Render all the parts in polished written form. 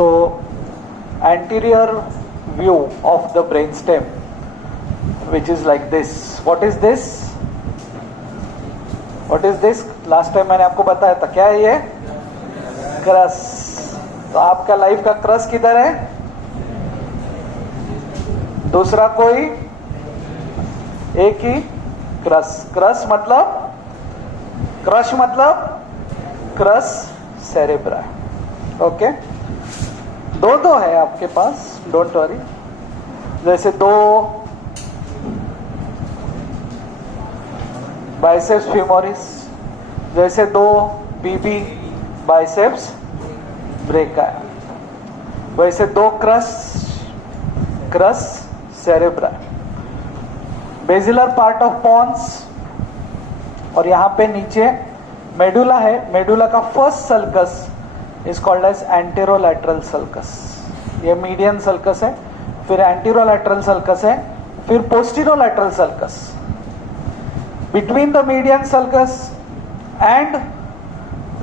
So anterior view of the brainstem, which is like this. What is this? What is this? Last time मैंने आपको बताया था, क्या है ये? क्रस. तो आपका लाइफ का क्रस किधर है? दूसरा कोई? एक ही क्रस. क्रस मतलब, क्रश मतलब क्रस सेरेब्रा. ओके, दो है आपके पास, डोंट वरी. जैसे दो बाइसेप्स फ्यूमोरिस, जैसे दो बीबी बाइसेप्स ब्रेका, वैसे दो crus cerebri. Basilar part of pons, और यहां पे नीचे मेडुला है. मेडुला का first sulcus is called as anterolateral sulcus. ये मीडियन सल्कस है, फिर एंटेरोलैटरल सल्कस है, फिर posterolateral sulcus. Between the median sulcus and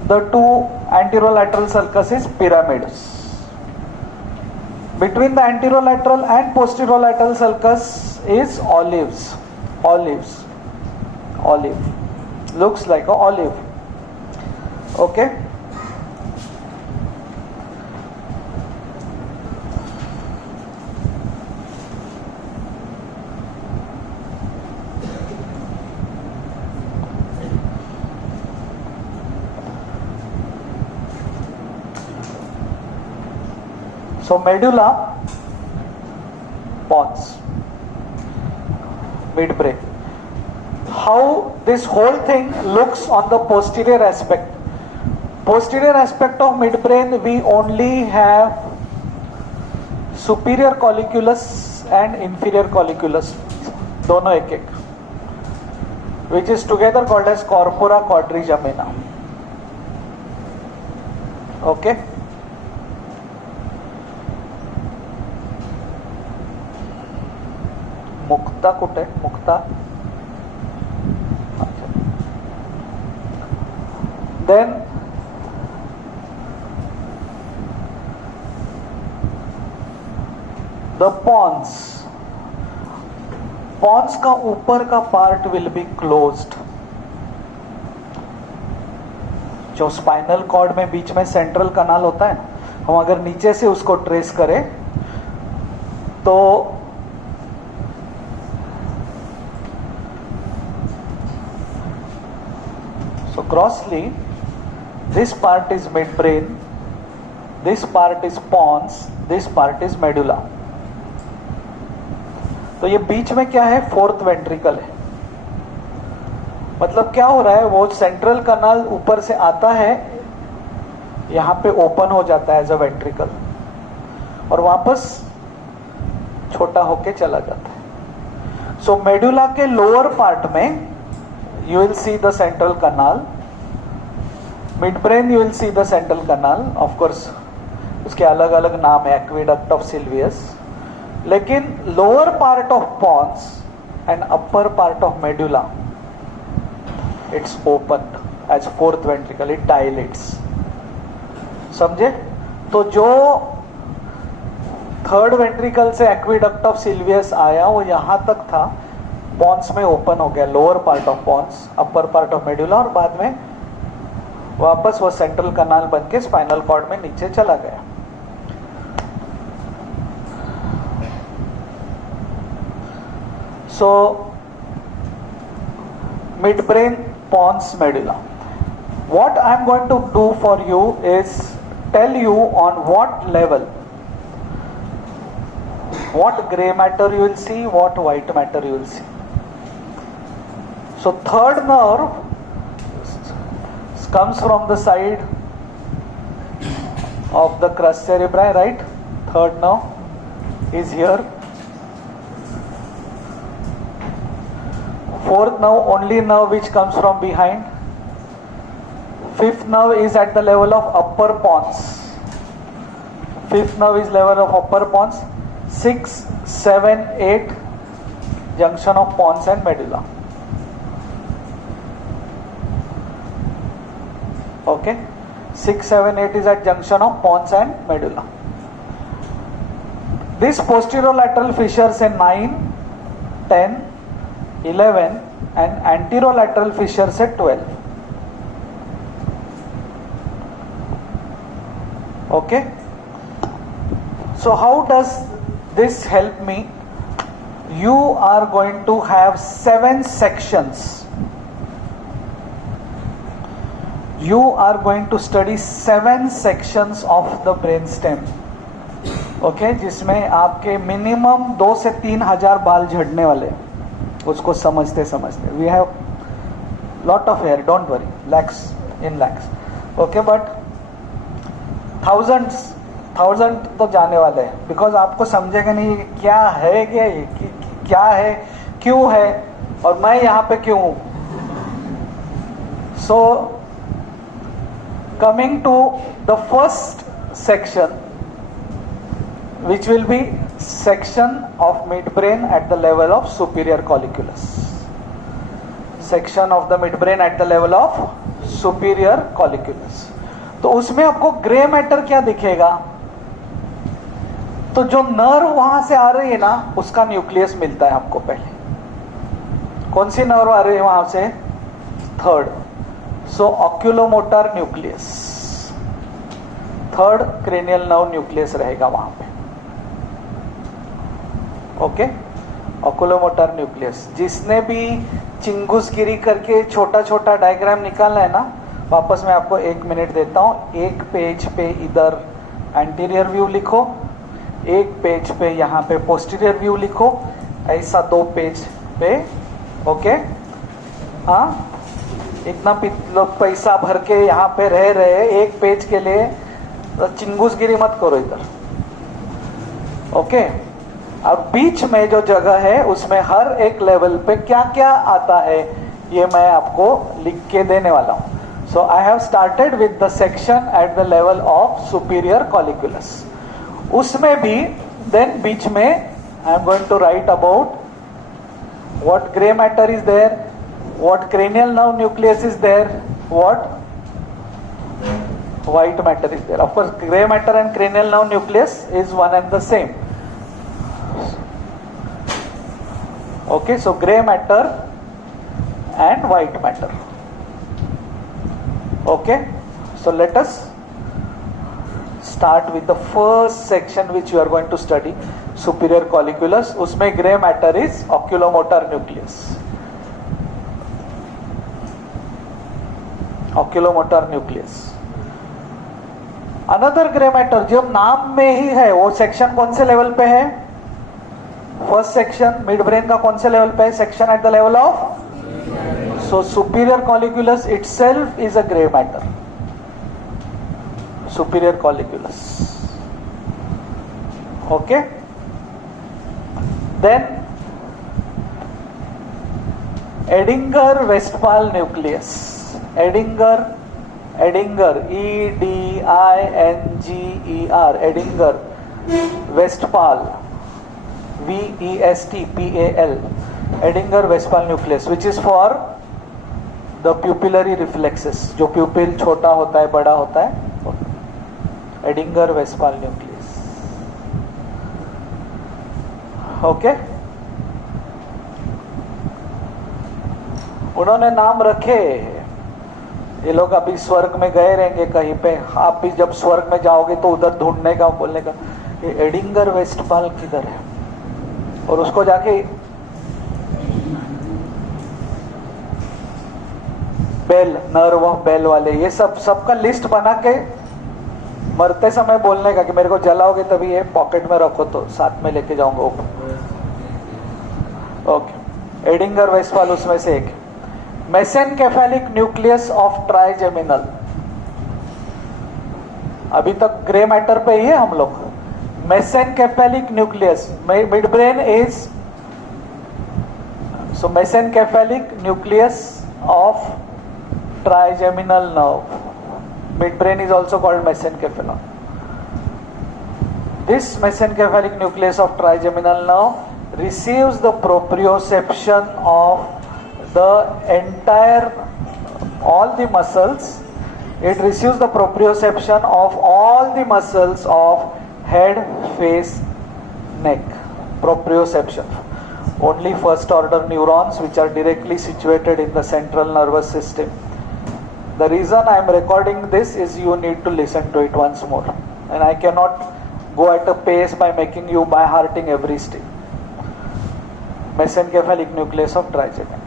the two anterolateral sulcus is pyramids. Between the anterolateral and posterolateral sulcus is olives. Olive. Looks like an olive. Okay. So medulla, pons, midbrain. How this whole thing looks on the posterior aspect. Posterior aspect of midbrain, we only have superior colliculus and inferior colliculus, दोनों एक एक, which is together called as corpora quadrigemina. Okay. Mukta कुठे? Mukta. Then the pons. Pons का ऊपर का part will be closed. जो spinal cord में बीच में सेंट्रल कनाल होता है, हम अगर नीचे से उसको ट्रेस करें तो grossly, this part is midbrain, this part is pons, this part is medulla. तो ये बीच में क्या है? फोर्थ वेंट्रिकल है. मतलब क्या हो रहा है, वो सेंट्रल कनाल ऊपर से आता है, यहां पे ओपन हो जाता है एज अ वेंट्रिकल, और वापस छोटा होके चला जाता है. सो मेडुला के लोअर पार्ट में you will see the central canal. Midbrain you will see the central canal. Of course उसके अलग अलग नाम है, aqueduct of Sylvius. लेकिन lower part of pons and upper part of medulla, it's opened as fourth ventricle. It dilates. समझे? तो जो third ventricle से एक्विडक्ट ऑफ सिल्वियस आया वो यहां तक था, पॉन्स में ओपन हो गया, lower part of pons, upper part of medulla, और बाद में वापस वो सेंट्रल कनाल बन के स्पाइनल कॉर्ड में नीचे चला गया. So midbrain, pons, medulla. What I am going to do for you is tell you on what level, what gray matter you will see, what white matter you will see. So third nerve comes from the side of the crus cerebri, right? Third nerve is here. Fourth nerve, only nerve which comes from behind. Fifth nerve is at the level of upper pons. Fifth nerve is level of upper pons. 6, 7, 8 junction of pons and medulla. Okay, 6, 7, 8 is at junction of pons and medulla. This posterolateral fissures in 9, 10, 11 and anterolateral fissures at 12. Okay, so how does this help me? You are going to have 7 sections. You are going to study 7 sections of the brainstem. Okay, जिसमें आपके मिनिमम 2 से 3 हजार बाल झड़ने वाले, उसको समझते समझते. We have lot of hair, don't worry, lakhs in lakhs. Okay, but thousand तो जाने वाले हैं, बिकॉज आपको समझेगा नहीं क्या है, क्या है, क्यों है, और मैं यहाँ पे क्यों हूँ. So coming to the first section, which will be section of midbrain at the level of superior colliculus. Section of the midbrain at the level of superior colliculus. तो उसमें आपको ग्रे मैटर क्या दिखेगा? तो जो नर्व वहां से आ रही है ना, उसका न्यूक्लियस मिलता है आपको पहले. कौन सी नर्व आ रही है वहां से? Third. So oculomotor nucleus, third cranial nerve nucleus रहेगा वहां पे. Okay, oculomotor nucleus. जिसने भी चिंगुसगिरी करके छोटा छोटा डायग्राम निकालना है ना, वापस मैं आपको 1 मिनट देता हूं. एक पेज पे इधर एंटीरियर व्यू लिखो, एक पेज पे यहाँ पे पोस्टीरियर व्यू लिखो, ऐसा 2 पेज पे. ओके, हाँ, इतना लोग पैसा भर के यहाँ पे रह रहे एक पेज के लिए, तो चिंगुसगिरी मत करो इधर. ओके, अब बीच में जो जगह है उसमें हर एक लेवल पे क्या क्या आता है ये मैं आपको लिख के देने वाला हूं. So I have started with the section at the level of superior colliculus. उसमें भी देन बीच में I am going to write about what grey matter is there, what cranial nerve nucleus is there, what white matter is there. Of course, gray matter and cranial nerve nucleus is one and the same. Okay, so gray matter and white matter. Okay, so let us start with the first section which you are going to study, superior colliculus. उसमें gray matter is oculomotor nucleus. Oculomotor nucleus. Another grey matter जो नाम में ही है, वो सेक्शन कौन से level पे है? फर्स्ट सेक्शन मिड ब्रेन का कौन से लेवल पे है? Section at the level of, so superior colliculus itself is a grey matter. Superior colliculus. Okay, then Edinger Westphal nucleus. Edinger, EDINGER, Edinger Westphal, VESTPAL, Edinger Westphal nucleus, which is for the pupillary reflexes. जो pupil छोटा होता है, बड़ा होता है, एडिंगर Westphal nucleus. Okay, उन्होंने नाम रखे. ये लोग अभी स्वर्ग में गए रहेंगे कहीं पे, आप भी जब स्वर्ग में जाओगे तो उधर ढूंढने का, बोलने का ये एडिंगर वेस्टफाल किधर है, और उसको जाके बेल, नर्व ऑफ बेल वाले, ये सबका लिस्ट बना के मरते समय बोलने का कि मेरे को जलाओगे तभी ये पॉकेट में रखो तो साथ में लेके जाऊंगा ऊपर. ओके, एडिंगर वेस्टफाल उसमें से एक. Mesencephalic nucleus of trigeminal. अभी तक ग्रे मैटर पे ही है हम लोग. Mesencephalic nucleus, midbrain is, so mesencephalic nucleus of trigeminal nerve. Midbrain is also called mesencephalon. This mesencephalic nucleus of trigeminal nerve receives the proprioception of the entire, all the muscles. It receives the proprioception of all the muscles of head, face, neck, proprioception. Only first order neurons which are directly situated in the central nervous system. The reason I am recording this is you need to listen to it once more, and I cannot go at a pace by making you by hearting every step. Mesencephalic nucleus of trigeminal.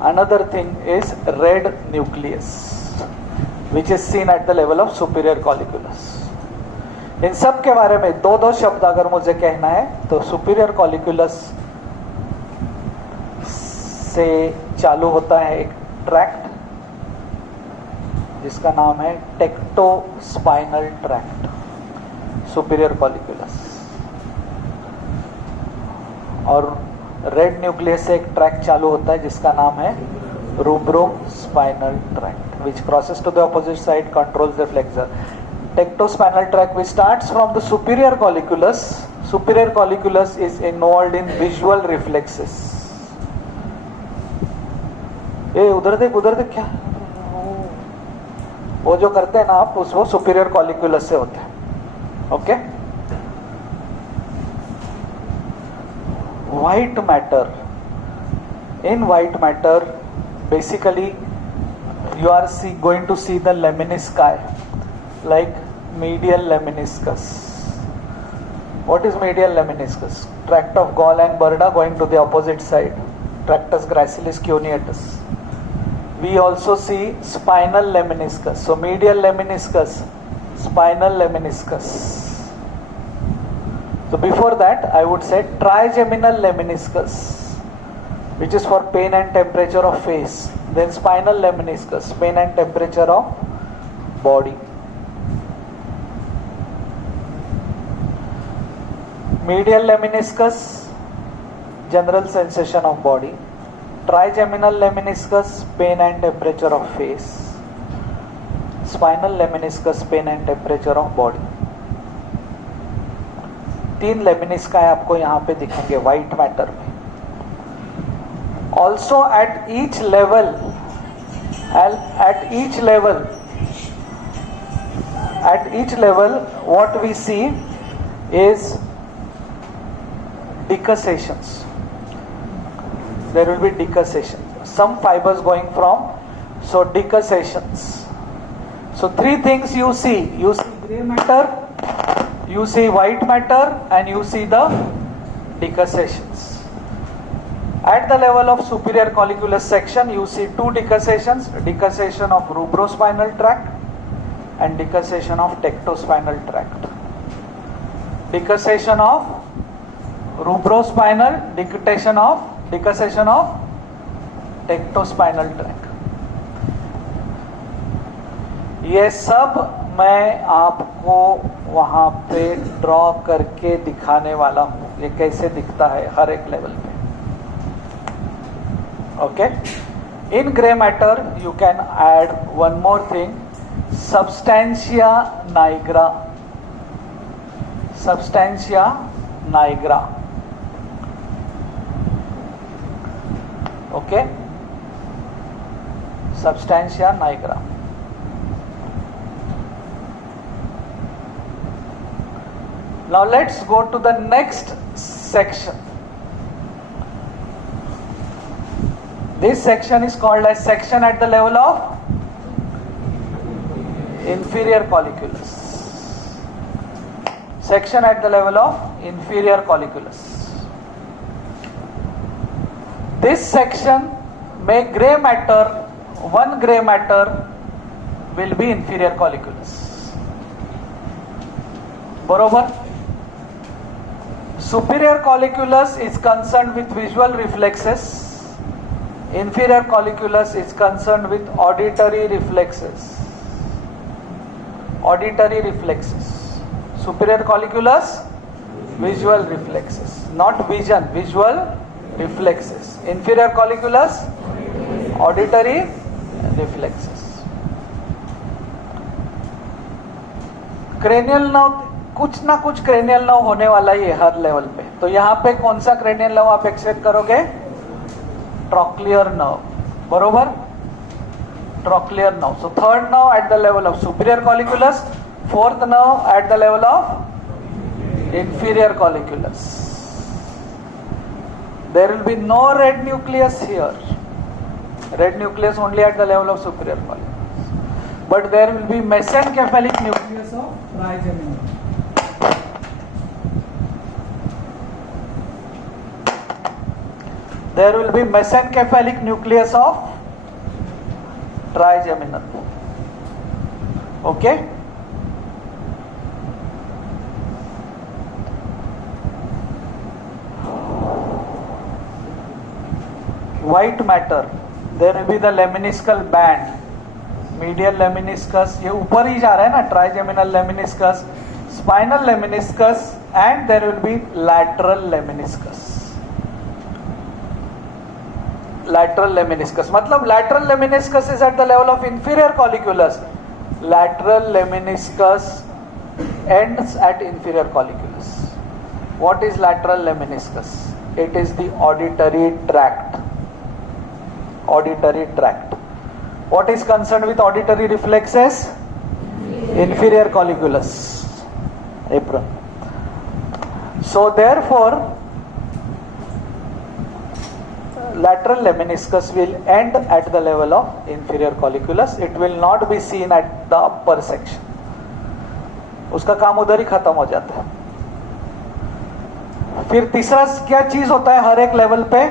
Another thing is red nucleus, which is seen at the level of superior colliculus. इन सब के बारे में दो दो शब्द अगर मुझे कहना है तो सुपीरियर कॉलिकुलस से चालू होता है एक ट्रैक्ट जिसका नाम है टेक्टोस्पाइनल ट्रैक्ट, सुपीरियर कॉलिकुलस, और रेड न्यूक्लियस से एक ट्रैक्ट चालू होता है जिसका नाम है rubrospinal tract, which crosses to the opposite side, controls the flexor. Tectospinal tract which starts from the superior colliculus. Superior colliculus is involved in visual reflexes. उधर देख क्या वो जो करते हैं ना आप उसको सुपीरियर कॉलिकुलस से होते हैं. Okay. White matter. In white matter basically you are going to see the lemnisci like medial lemniscus. What is medial lemniscus? Tract of gall and Berda going to the opposite side, tractus gracilis cuneatus. We also see spinal lemniscus. So medial lemniscus, spinal lemniscus. So before that I would say trigeminal lemniscus, which is for pain and temperature of face. Then spinal lemniscus, pain and temperature of body. Medial lemniscus, general sensation of body. Trigeminal lemniscus, pain and temperature of face. Spinal lemniscus, pain and temperature of body. तीन लेमिनिस्का आपको यहाँ पे दिखेंगे white matter में. Also at each level what we see is decussations. There will be decussations, some fibers going from, so decussations. So three things you see gray matter, you see white matter, and you see the decussations. At the level of superior colliculus section you see two decussations, decussation of rubrospinal tract and decussation of tectospinal tract. Decussation of rubrospinal, decussation of tectospinal tract. ये सब मैं आपको वहां पे ड्रॉ करके दिखाने वाला हूं, ये कैसे दिखता है हर एक लेवल पे. Okay. In grey matter you can add one more thing, substantia nigra. Substantia nigra. Okay, substantia nigra. Now let's go to the next section. This section is called as section at the level of inferior colliculus. Section at the level of inferior colliculus. This section में gray matter, one gray matter will be inferior colliculus. बरोबर. Superior colliculus is concerned with visual reflexes. Inferior colliculus is concerned with auditory reflexes. Auditory reflexes. Superior colliculus, visual reflexes, not vision, visual reflexes. Inferior colliculus, auditory reflexes. Cranial nerve, कुछ ना कुछ cranial nerve होने वाला ही है हर लेवल पे. तो यहाँ पे कौन सा क्रेनियल नर्व आप एक्सपेक्ट करोगे? Trochlear nerve. बरोबर. Trochlear nerve. So third nerve at the level of superior colliculus, fourth nerve at the level of inferior colliculus. There will be no red nucleus here. Red nucleus only at the level of superior colliculus. But there will be mesencephalic nucleus of trigeminal. There will be mesencephalic nucleus of trigeminal. Okay? White matter. There will be the lemniscal band. Medial lemniscus. ये ऊपर ही जा रहा है ना, trigeminal lemniscus, spinal lemniscus, and there will be lateral lemniscus. Lateral lemniscus. मतलब lateral lemniscus is at the level of inferior colliculus. Lateral lemniscus ends at inferior colliculus. What is lateral lemniscus? It is the auditory tract. Auditory tract. What is concerned with auditory reflexes? Inferior colliculus. Apron. So therefore, lateral lemniscus will end at the level of inferior colliculus. It will not be seen at the upper section. उसका काम उधर ही खत्म हो जाता है. फिर तीसरा क्या चीज होता है हर एक लेवल पे?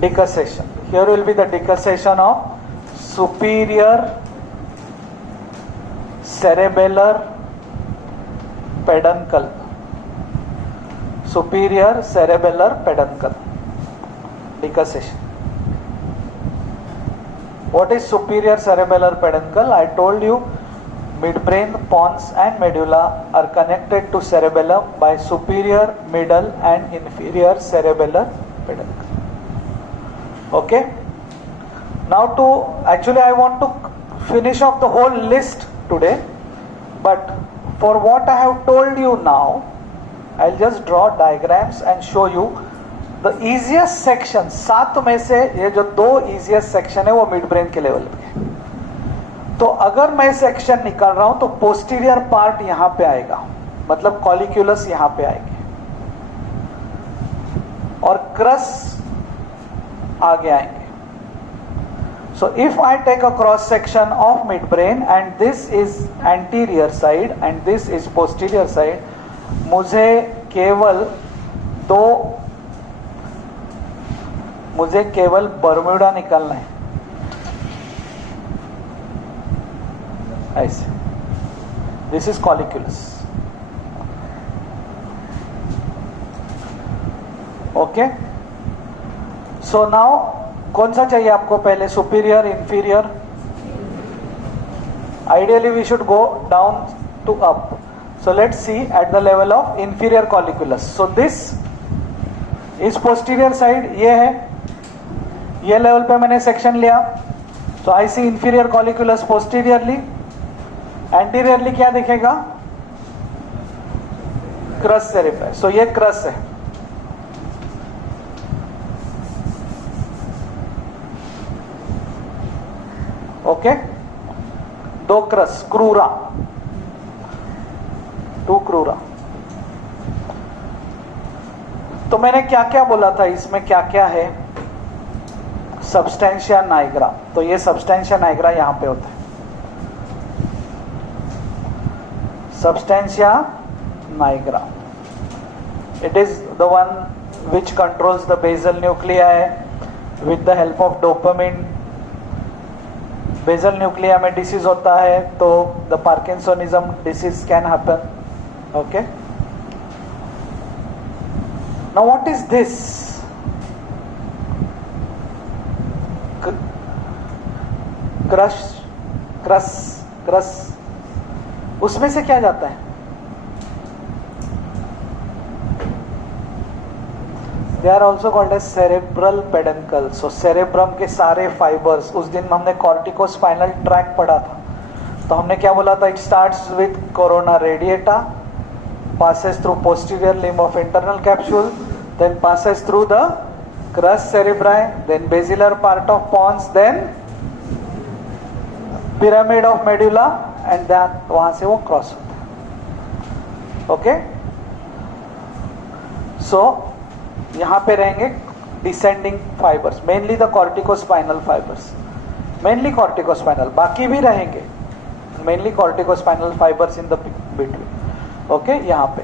Decussation. Here will be the decussation of superior cerebellar peduncle. Superior cerebellar peduncle. Decussation. What is superior cerebellar peduncle? I told you midbrain, pons and medulla are connected to cerebellum by superior, middle and inferior cerebellar peduncle. Okay? Now actually I want to finish off the whole list today, but for what I have told you now, I'll just draw diagrams and show you the easiest section. 7 में से ये जो 2 easiest section है वो mid brain के लेवल पे. तो अगर मैं सेक्शन निकाल रहा हूं तो पोस्टीरियर पार्ट यहां पे आएगा, मतलब कॉलिक्यूलस यहां पे आएगी और क्रस आगे आएंगे. So if I take a cross section of midbrain and this is anterior side and this is posterior side, मुझे केवल बर्म्यूडा निकालना है. ऐसे. This is colliculus. Okay? So now कौन सा चाहिए आपको पहले, superior, inferior? Ideally we should go down to up. So let's see at the level of inferior colliculus. So this is posterior side, ये है, ये लेवल पे मैंने सेक्शन लिया. So I see inferior colliculus posteriorly. Anteriorly क्या दिखेगा? Cross cerebrum. So ये क्रस है. ओके, 2 क्रस, क्रूरा, 2 क्रूरा. तो मैंने क्या क्या बोला था, इसमें क्या क्या है? Substantia nigra. तो ये सबस्टेंशिया नाइग्रा यहां पे होता है. Substantia nigra, it is the one which controls the basal nuclei with the help of dopamine. Basal nuclei में डिसीज होता है तो the Parkinsonism disease can happen. Okay, now what is this? Crush, crus, crus, उसमें से क्या जाता है? They are also called as cerebral peduncle. So cerebrum के सारे fibers, उस दिन हमने corticospinal tract पढ़ा था, तो हमने क्या बोला था? It starts with corona radiata, passes through posterior limb of internal capsule, then passes through the crus cerebri, then basilar part of pons, then pyramid of medulla and then वहां से वो क्रॉस होता है. ओके, सो यहां पे रहेंगे descending fibres, mainly the corticospinal fibres, mainly corticospinal, बाकी भी रहेंगे, mainly corticospinal fibres in the between. Okay, यहां पे,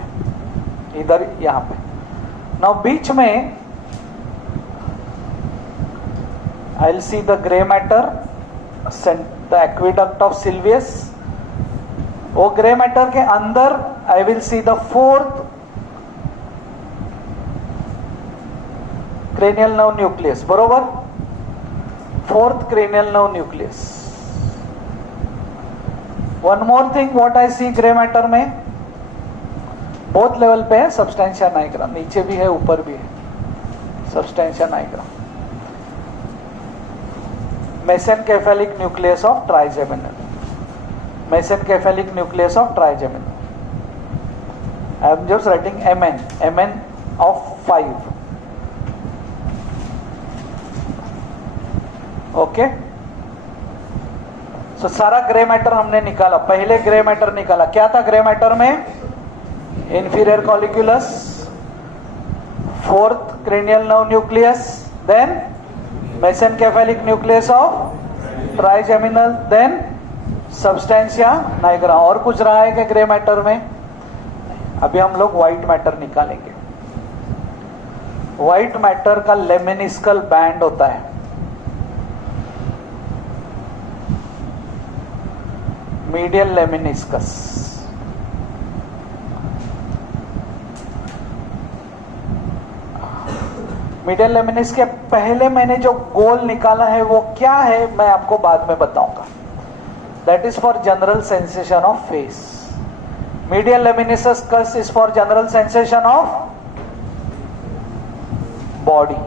इधर, यहां पे. नाउ बीच में I will see the grey matter, the aqueduct of Silvius. वो ग्रे मैटर के अंदर I will see the fourth cranial nerve nucleus. बरोबर, fourth cranial nerve nucleus. One more thing what I see gray matter में, both level पे है substantia nigra, नीचे भी है ऊपर भी है substantia nigra. Mesencephalic nucleus of trigeminal, mesencephalic nucleus of trigeminal. I am just writing mn of 5. ओके, सो सारा ग्रे मैटर हमने निकाला. पहले ग्रे मैटर निकाला, क्या था ग्रे मैटर में? Inferior colliculus, fourth cranial nerve nucleus, then mesencephalic nucleus of trigeminal, then substantia nigra. और कुछ रहा है क्या ग्रे मैटर में? अभी हम लोग व्हाइट मैटर निकालेंगे. व्हाइट मैटर का लेमिनिस्कल बैंड होता है. मीडियल लेमिनिस्कस, मीडियल लेमिनिस के पहले मैंने जो गोल निकाला है वो क्या है मैं आपको बाद में बताऊंगा. That is for general sensation of face. Medial lemniscus is for general sensation of body.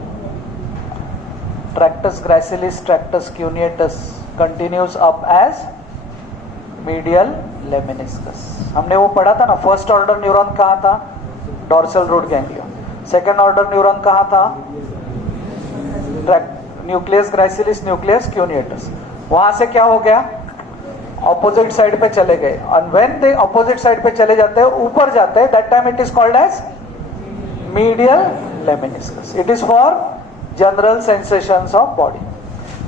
Tractus gracilis, tractus cuneatus continues up as medial lemniscus. हमने वो पढ़ा था ना, फर्स्ट ऑर्डर न्यूरॉन कहाँ था? Dorsal root ganglion. Second order neuron कहाँ था? Nucleus gracilis, nucleus cuneatus. वहां से क्या हो गया? ऑपोजिट साइड पे चले गए. और व्हेन दे ऑपोजिट साइड पे चले जाते हैं, ऊपर जाते हैं, that time it is called as medial lemniscus. It is for general sensations of body.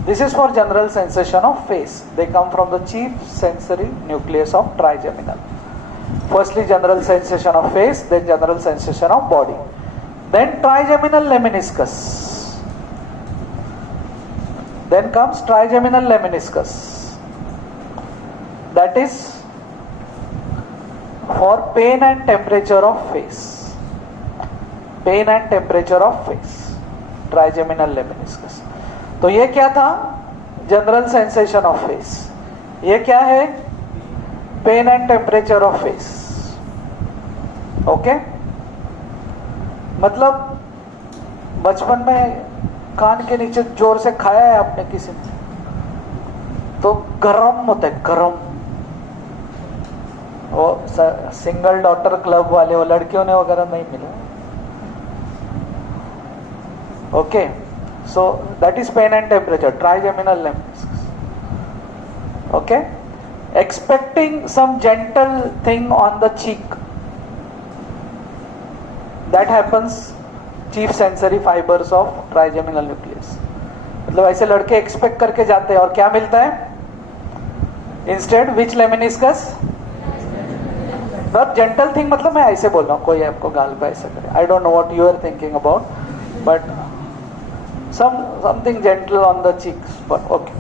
This is for general sensation of face. They come from the chief sensory nucleus of trigeminal. Firstly general sensation of face, then general sensation of body, then trigeminal lemniscus. Then comes trigeminal lemniscus. That is for pain and temperature of face. Pain and temperature of face. Trigeminal lemniscus. तो ये क्या था? General sensation of face. ये क्या है? Pain and temperature of face. Okay, मतलब बचपन में कान के नीचे जोर से खाया है आपने किसी ने, तो गरम होता है, गरम. वो सिंगल डॉटर क्लब वाले, वो लड़कियों ने वगैरह नहीं मिला. Okay, so that is pain and temperature, trigeminal lemniscus. Okay, expecting some gentle thing on the cheek, that happens chief sensory fibers of trigeminal nucleus. मतलब ऐसे लड़के एक्सपेक्ट करके जाते हैं और क्या मिलता है? इंस्टेड विच लेमिनिस्कस? बट जेंटल थिंग, मतलब मैं ऐसे बोल रहा हूँ, कोई आपको गाल पे ऐसे करे. I don't know what you are thinking about, but something gentle on the cheeks. But okay,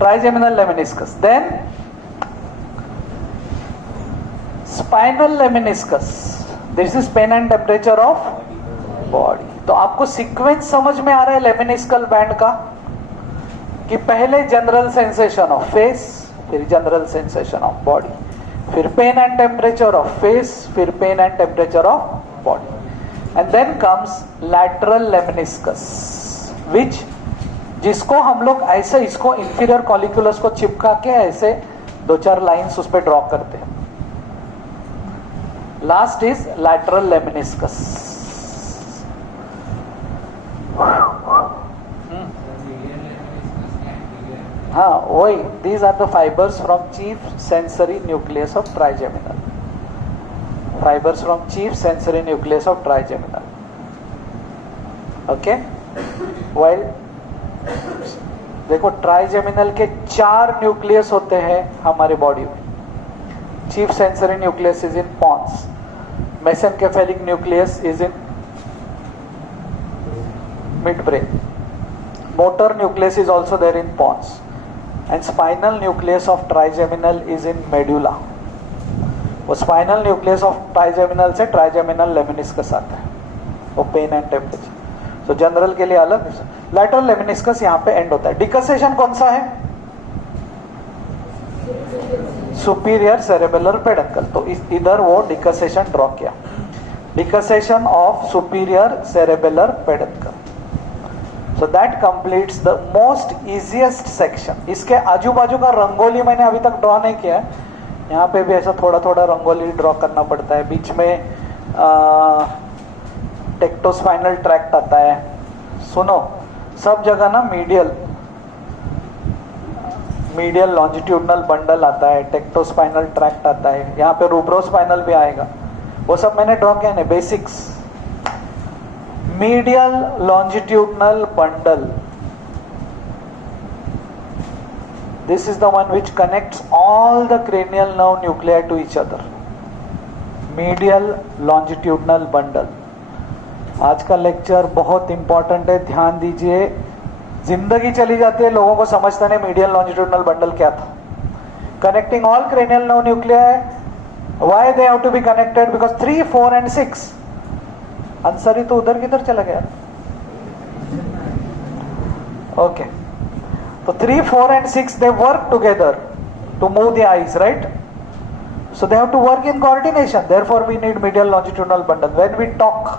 trigeminal lemniscus. Then spinal lemniscus. This is pain and temperature of body. तो आपको सीक्वेंस समझ में आ रहा है लेमिनिस्कल बैंड का, कि पहले जनरल सेंसेशन ऑफ फेस, फिर जनरल सेंसेशन ऑफ बॉडी, फिर pain and temperature of face, फिर pain and temperature of body. And then comes lateral lemniscus, which जिसको हम लोग ऐसे इसको इंफीरियर कॉलिक्यूलस को चिपका के ऐसे 2-4 लाइंस उस पे ड्रॉ करते हैं. Last is lateral lemniscus. हाँ, वही, these are the fibers from chief sensory nucleus of trigeminal. Fibers from chief sensory nucleus of trigeminal. Okay? While देखो ट्राइजेमिनल के 4 न्यूक्लियस होते हैं हमारे बॉडी में. Chief sensory nucleus is in pons, mesencephalic nucleus is in midbrain, motor nucleus is also there in pons, and spinal nucleus of trigeminal is in medulla. वो spinal nucleus of trigeminal से trigeminal lemniscus आता है, वो pain and temperature. तो जनरल के लिए अलग, lateral lemniscus यहाँ पे end होता है. डिकसेशन कौन सा है? Superior cerebellar peduncle. तो इधर वो डिकसेशन ड्रॉ किया, डिकसेशन of superior cerebellar peduncle. So that completes the most easiest section. इसके आजू बाजू का रंगोली मैंने अभी तक ड्रॉ नहीं किया है. यहाँ पे भी ऐसा थोड़ा थोड़ा रंगोली ड्रॉ करना पड़ता है. बीच में टेक्टोस्पाइनल ट्रैक्ट आता है. सुनो, सब जगह ना मीडियल लॉन्जिट्यूडनल बंडल आता है, टेक्टोस्पाइनल ट्रैक्ट आता है, यहाँ पे रूब्रोस्पाइनल भी आएगा. वो सब मैंने ड्रॉ किया है, basics. medial longitudinal bundle, this is the one which connects all the cranial nerve nuclei to each other. medial longitudinal bundle. आज का लेक्चर बहुत इंपॉर्टेंट है, ध्यान दीजिए. जिंदगी चली जाती है, लोगों को समझता नहीं मीडियल लॉन्जिट्यूडनल बंडल क्या था. Connecting all cranial nerve nuclei. Why they have to be connected? Because 3, 4 and 6. Ansari तो उधर किधर चला गया? ओके, तो 3, 4 and 6 they work together to move the eyes, right? So they have to work in coordination. Therefore we need medial longitudinal bundle. When we talk,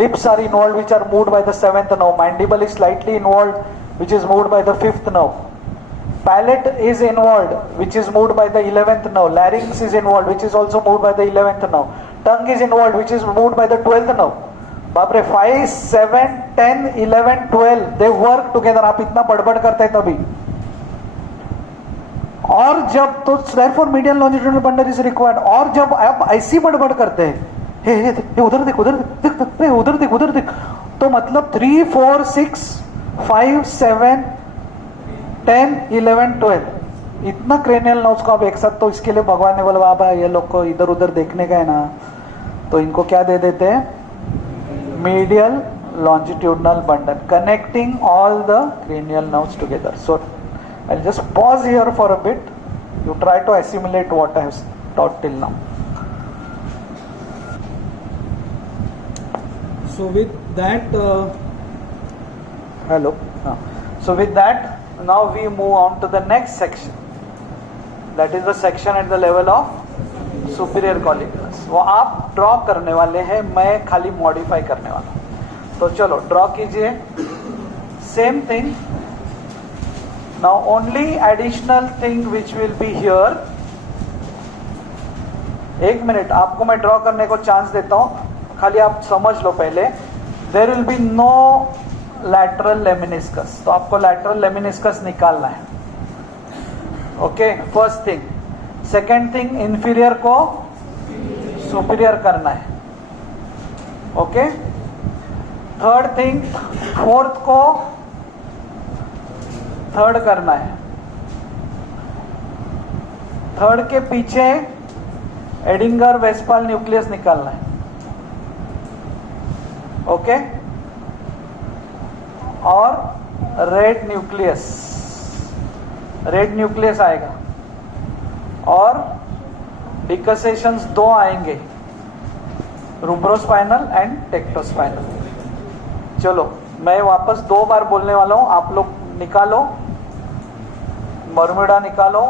lips are involved, which are moved by the 7th nerve. Mandible is slightly involved, which is moved by the 5th nerve. Palate is involved, which is moved by the 11th nerve. Larynx is involved, which is also moved by the 11th nerve. Tongue is involved, which is moved by the 12th nerve. बाप रे, 5, 7, 10, 11, 12 they work together. आप इतना बड़बड़ करते हैं तभी. और जब तो therefore medial longitudinal bundle is required. और जब आप ऐसी बड़बड़ करते हैं, हे उधर देख, उधर देख, उधर देख, उधर देख, तो मतलब 3, 4, 6, 5, 7, 10, 11, 12 इतना क्रेनियल नर्व्स को आप एक साथ. तो इसके लिए भगवान ने बोला, बाबा ये लोग को इधर उधर देखने का है ना, तो इनको क्या दे देते हैं? Medial longitudinal bundle connecting all the cranial nerves together. So I just pause here for a bit. You try to assimilate what I have taught till now. So with that, hello. So with that, now we move on to the next section. That is the section at the level of superior colliculus. वो आप ड्रॉ करने वाले हैं, मैं खाली मॉडिफाई करने वाला हूँ. तो चलो ड्रॉ कीजिए. Same thing. Now only additional thing which will be here. एक मिनट, आपको मैं ड्रॉ करने को चांस देता हूँ, खाली आप समझ लो पहले. There will be no lateral lemniscus. तो आपको लैटरल लेमिनिस्कस निकालना है. Okay, first thing. Second thing, inferior को सुपीरियर करना है. ओके. थर्ड थिंग, फोर्थ को थर्ड करना है. थर्ड के पीछे एडिंगर वेस्पाल न्यूक्लियस निकालना है. ओके. और रेड न्यूक्लियस आएगा. और डिकसेशंस 2 आएंगे, रूब्रोस्पाइनल एंड टेक्टोस्पाइनल. चलो मैं वापस 2 बार बोलने वाला हूं, आप लोग निकालो. बर्म्यूडा निकालो,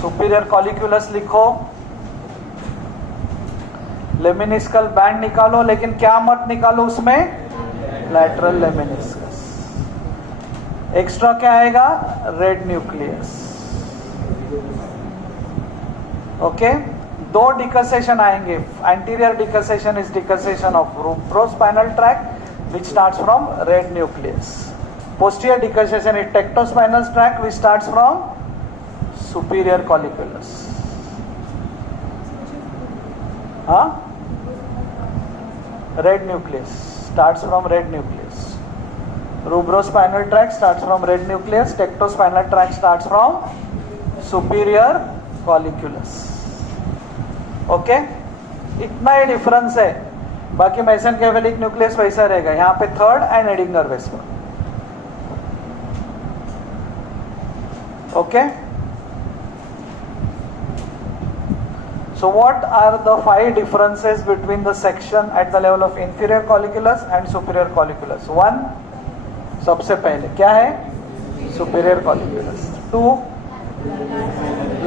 सुपीरियर कॉलिक्यूलस लिखो, लेमिनिस्कल बैंड निकालो, लेकिन क्या मत निकालो उसमें? Lateral lemniscus. एक्स्ट्रा क्या आएगा? Red nucleus. ओके. 2 डिकसेशन आएंगे. Anterior decussation is decussation of rubrospinal tract which starts from red nucleus. posterior decussation is tectospinal tract, which starts from superior colliculus. Red nucleus starts from red nucleus. Rubrospinal tract starts from red nucleus. Tectospinal tract starts from superior colliculus. Okay, इतना ही डिफरेंस है. बाकी मेसेनकेफेलिक न्यूक्लियस वैसा रहेगा. यहाँ पे third and Edinger Westphal. Okay, so what are the 5 differences between the section at the level of inferior colliculus and superior colliculus? 1, सबसे पहले क्या है? superior colliculus. 2,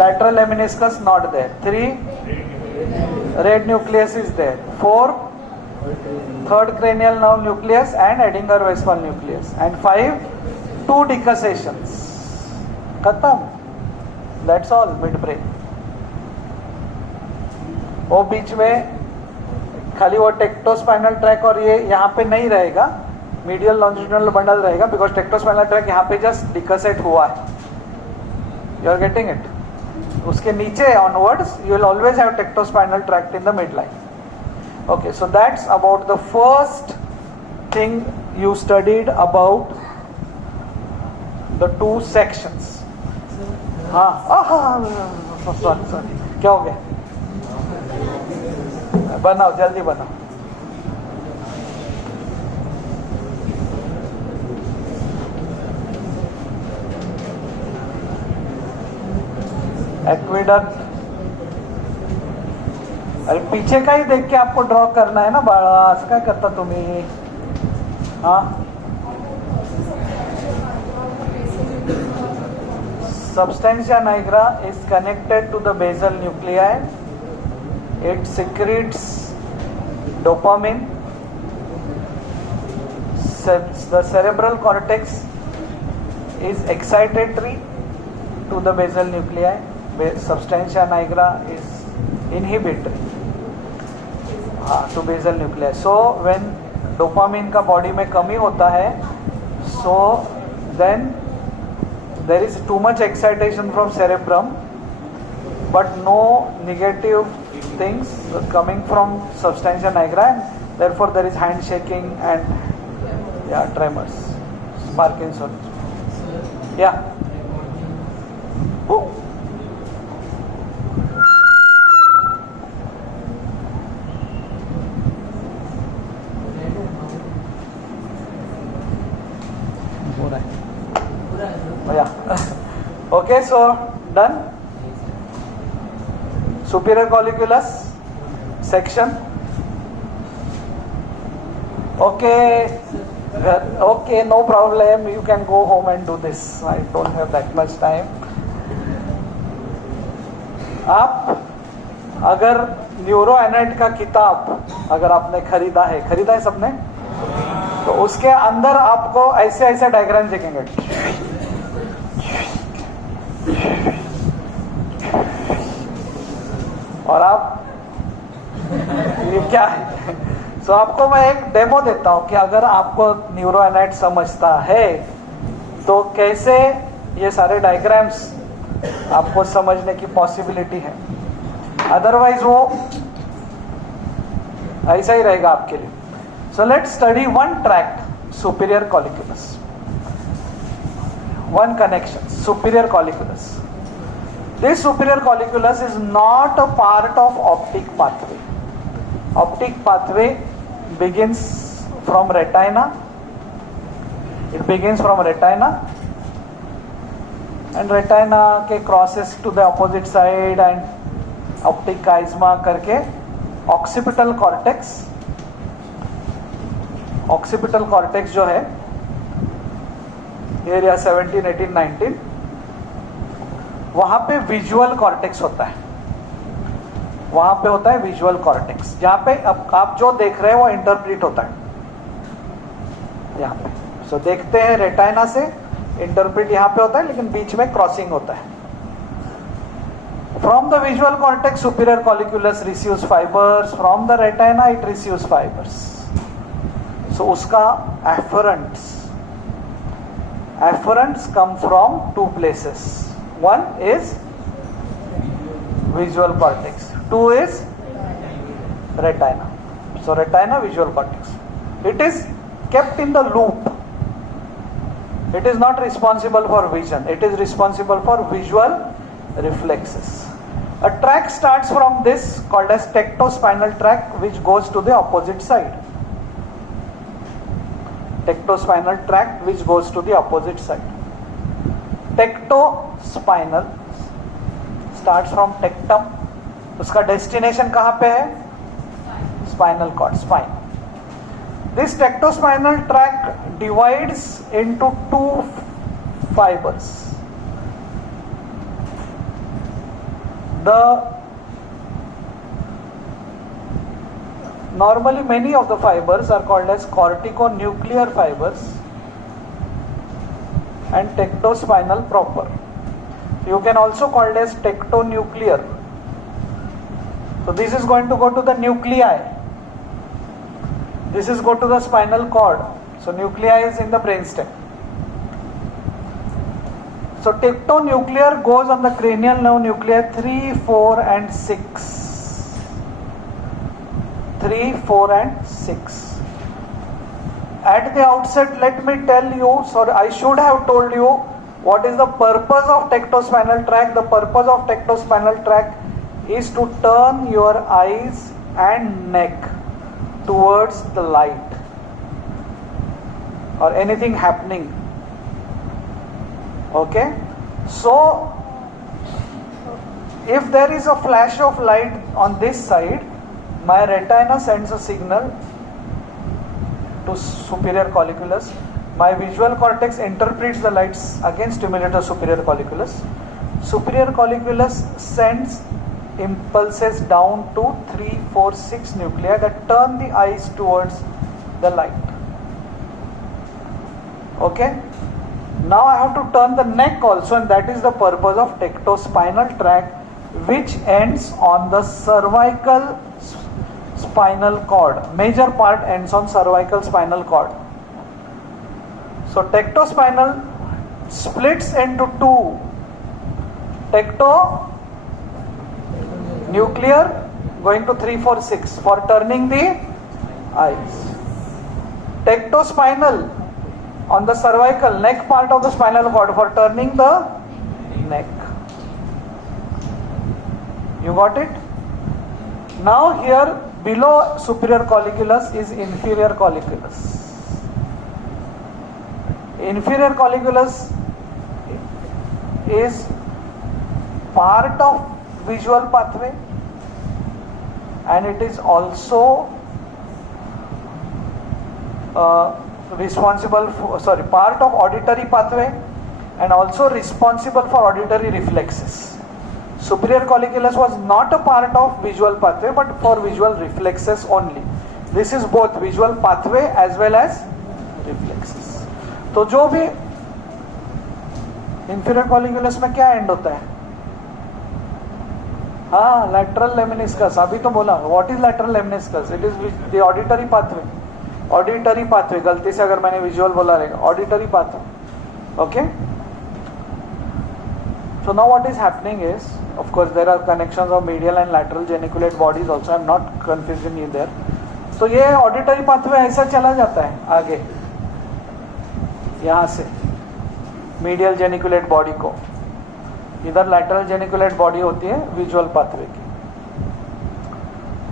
lateral lemniscus not there. 3, red nucleus is there. 4, third cranial nerve nucleus and Edinger Westphal nucleus. And 5, 2 decussations. खत्म. That's all mid brain. वो बीच में खाली वो tectospinal tract और ये यहाँ पे नहीं रहेगा, मीडियल लॉन्जिट्यूडिनल बंडल रहेगा, बिकॉज टेक्टोस्पाइनल ट्रैक यहाँ पे जस्ट डिकसेट हुआ है. You are getting it. उसके नीचे onwards you will always have tectospinal tract in the midline. Okay, so that's about the first thing you studied about the 2 sections. हाँ, sorry, क्या हो गया? बनाओ, जल्दी बनाओ. एक्विडक्ट. अरे पीछे का ही देख के आपको ड्रॉ करना है ना बाळा, असं काय करता तुम्ही? हाँ, substantia nigra is connected to the basal nuclei. It secretes dopamine. The cerebral cortex is excitatory to the basal nuclei. Substantia nigra is inhibitory to basal nuclei. So when dopamine का body में कमी होता है, so then there is too much excitation from cerebrum, but no negative things coming from substantia nigra, and therefore there is hand shaking and tremors, Parkinson's. Yeah. Oh. Okay, so done. Superior colliculus section. Okay, no problem. You can go home and do this. I don't have that much time. आप अगर न्यूरो एनाइट का किताब अगर आपने खरीदा है सबने, तो उसके अंदर आपको ऐसे ऐसे डायग्राम दिखेंगे. और आप ये क्या है? सो आपको मैं एक डेमो देता हूं कि अगर आपको न्यूरो एनाइट समझता है तो कैसे ये सारे डायग्राम्स आपको समझने की पॉसिबिलिटी है. अदरवाइज वो ऐसा ही रहेगा आपके लिए. So let's study one tract, superior colliculus. One connection, superior colliculus. This superior colliculus is not a part of optic pathway. Optic pathway begins from retina. It begins from retina, and retina के crosses to the opposite side and optic chiasma करके occipital cortex. Occipital cortex जो है एरिया 17, 18, 19, वहां पे visual cortex होता है. वहां पे होता है विजुअल कॉर्टेक्स, जहां पे अब आप जो देख रहे हैं वो इंटरप्रेट होता है यहाँ पे. सो देखते हैं रेटाइना से, इंटरप्रेट यहाँ पे होता है, लेकिन बीच में क्रॉसिंग होता है. From the visual cortex superior colliculus receives fibres, from the retina it receives fibres. So उसका afferents Afferents come from two places. One is visual cortex, two is retina. So retina, visual cortex. It is kept in the loop. It is not responsible for vision. It is responsible for visual reflexes. A track starts from this called as tectospinal tract, which goes to the opposite side. Tectospinal tract which goes to the opposite side. Tectospinal starts from tectum. उसका destination कहाँ पे है? Spinal cord, spine. This tectospinal tract divides into two fibers. Normally many of the fibers are called as corticonuclear fibers and tectospinal proper. You can also call it as tectonuclear. So this is going to go to the nuclei. This is go to the spinal cord. So nuclei is in the brainstem. So tectonuclear goes on the cranial nerve nuclei 3, 4 and 6. 3, 4 and 6. At the outset, let me tell you, sorry, I should have told you what is the purpose of tectospinal tract. The purpose of tectospinal tract is to turn your eyes and neck towards the light or anything happening. Okay, so if there is a flash of light on this side, my retina sends a signal to superior colliculus. My visual cortex interprets the lights, again stimulate the superior colliculus. Superior colliculus sends impulses down to 3, 4, 6 nuclei that turn the eyes towards the light. Okay. Now I have to turn the neck also, and that is the purpose of tectospinal tract, which ends on the cervical spinal cord. Major part ends on cervical spinal cord. So tectospinal splits into two. Tectonuclear going to 3, 4, 6 for turning the eyes. Tectospinal on the cervical neck part of the spinal cord for turning the neck. You got it? Now here below superior colliculus is inferior colliculus. Inferior colliculus is part of visual pathway and it is also part of auditory pathway and also responsible for auditory reflexes. Superior colliculus was not a part of visual pathway but for visual reflexes only. This is both visual pathway as well as reflexes. तो जो भी inferior colliculus में क्या end होता है? हाँ, lateral lemniscus. अभी तो बोला. What is lateral lemniscus? It is the auditory pathway. Auditory pathway. गलती से अगर मैंने visual बोला रहेगा. Auditory pathway. Okay. So now what is happening is, of course, there are connections of medial and lateral geniculate bodies also. I am not confusing you there. तो ये auditory pathway ऐसा चला जाता है आगे, यहाँ से medial geniculate body को. इधर lateral geniculate body होती है visual pathway की.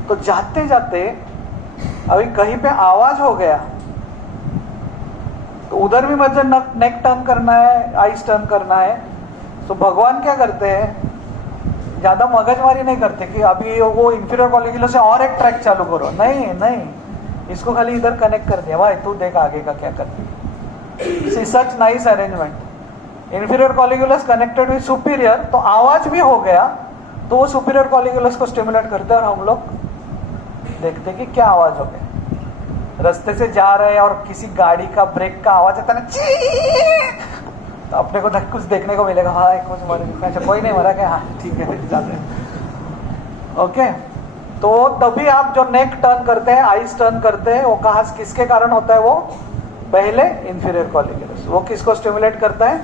तो जाते जाते अभी कहीं पे आवाज हो गया तो उधर भी मुझे नेक टर्न करना है, आईज टर्न करना है. तो भगवान क्या करते हैं, ज्यादा मगजमारी नहीं करते कि अभी वो इंफीरियर कॉलिक्युलस से और एक ट्रैक चालू करो. नहीं, इसको खाली इधर कनेक्ट कर दिया. भाई तू देख आगे का क्या करते. Such nice arrangement. Inferior colliculus connected with superior, तो आवाज भी हो गया तो वो सुपीरियर कॉलिक्युलस को स्टिमुलेट करते हैं और हम लोग देखते कि क्या आवाज हो गया. रास्ते से जा रहे हैं और किसी गाड़ी का ब्रेक का आवाज आता है ना, तो अपने को कुछ देखने को मिलेगा. हाँ कुछ मर, कोई नहीं मरा क्या, हाँ ठीक है जाते हैं. ओके, तो तभी आप जो नेक टर्न करते हैं, आईज टर्न करते हैं, वो कहाँ किसके कारण होता है? वो पहले इंफीरियर कॉलिक्युलस. वो किसको स्टिमुलेट करता है?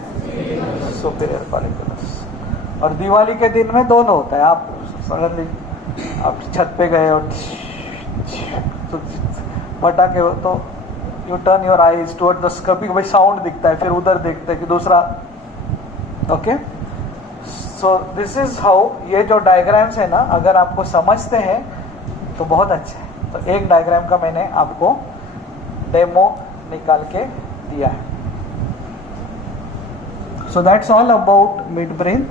Superior colliculus. और दिवाली के दिन में दोनों होता है, आप सडनली आप छत पे गए और तो पटाखे हो तो U turn your eyes toward the, कभी कभी साउंड दिखता है फिर उधर देखते हैं कि दूसरा। Okay, so this is how, ये जो डायग्राम्स है ना, अगर आपको समझते हैं तो बहुत अच्छा है। तो एक डायग्राम का मैंने आपको डेमो निकाल के दिया है। So that's all about mid brain.